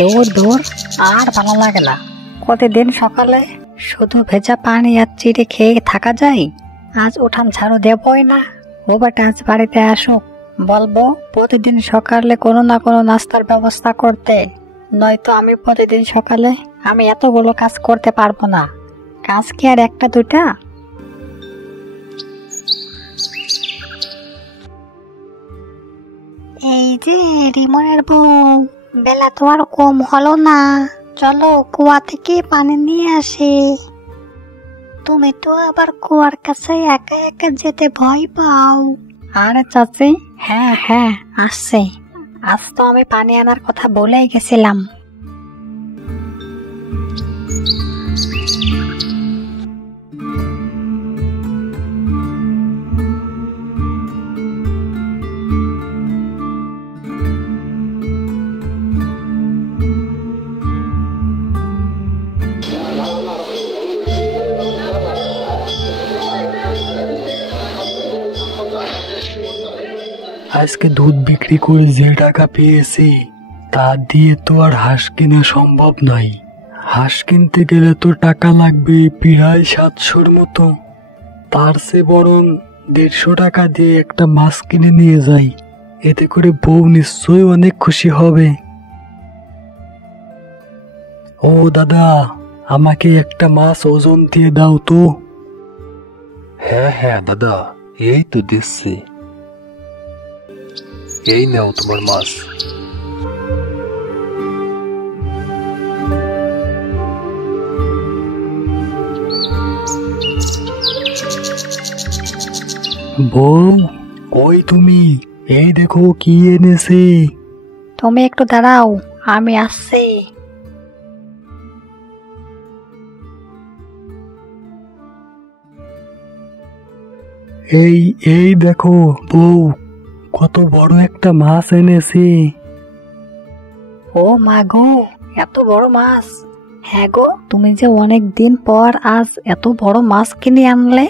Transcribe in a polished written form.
দূর দূর, আর ভালো লাগে না। প্রতিদিন সকালে শুধু ভেজা পানি আর চিড়ে খেয়ে থাকা যায়। আজ উঠান ঝাড়ু দেবই না। ও বেটা আজ বাড়িতে আসুক, বলবো প্রতিদিন সকালে কোনো না কোনো নাস্তার ব্যবস্থা করতে। নয়তো আমি প্রতিদিন সকালে আমি এতগুলো কাজ করতে পারবো না। কাজ কি আর একটা দুইটা? এই যে রিমনের বউ, বেলা তো আর কম হলো না, চলো কুয়া থেকে পানি নিয়ে আসি। তুমি তো আবার কুয়ার কাছে একা একা যেতে ভয় পাও। আরে চাচি, হ্যাঁ হ্যাঁ আসছে। আজ তো আমি পানি আনার কথা বলেই গেছিলাম। আজকে দুধ বিক্রি করে যে টাকা পেয়েছি তা দিয়ে তো আর হাঁস কেনা সম্ভব নয়। হাঁস কিনতে গেলে তো টাকা লাগবে প্রায় 700-র মতো। তার চেয়ে বরং 150 টাকা দিয়ে একটা মাছ কিনে নিয়ে যাই, এতে করে বউ নিশ্চয়ই অনেক খুশি হবে। ও দাদা, আমাকে একটা মাছ ওজন দিয়ে দাও তো। হ্যাঁ হ্যাঁ দাদা, এই তো দিচ্ছি। এই নাও তোমার মাছ। বউ, ওই তুমি, এই দেখো কি এনেছি। তুমি একটু দাঁড়াও, আমি আসছি। এই এই দেখো বউ, কত বড় একটা মাছ এনেছি। ও মা গো, এত বড় মাছ! হ্যাঁ গো, তুমি যে অনেক দিন পর আজ এত বড় মাছ কিনে আনলে।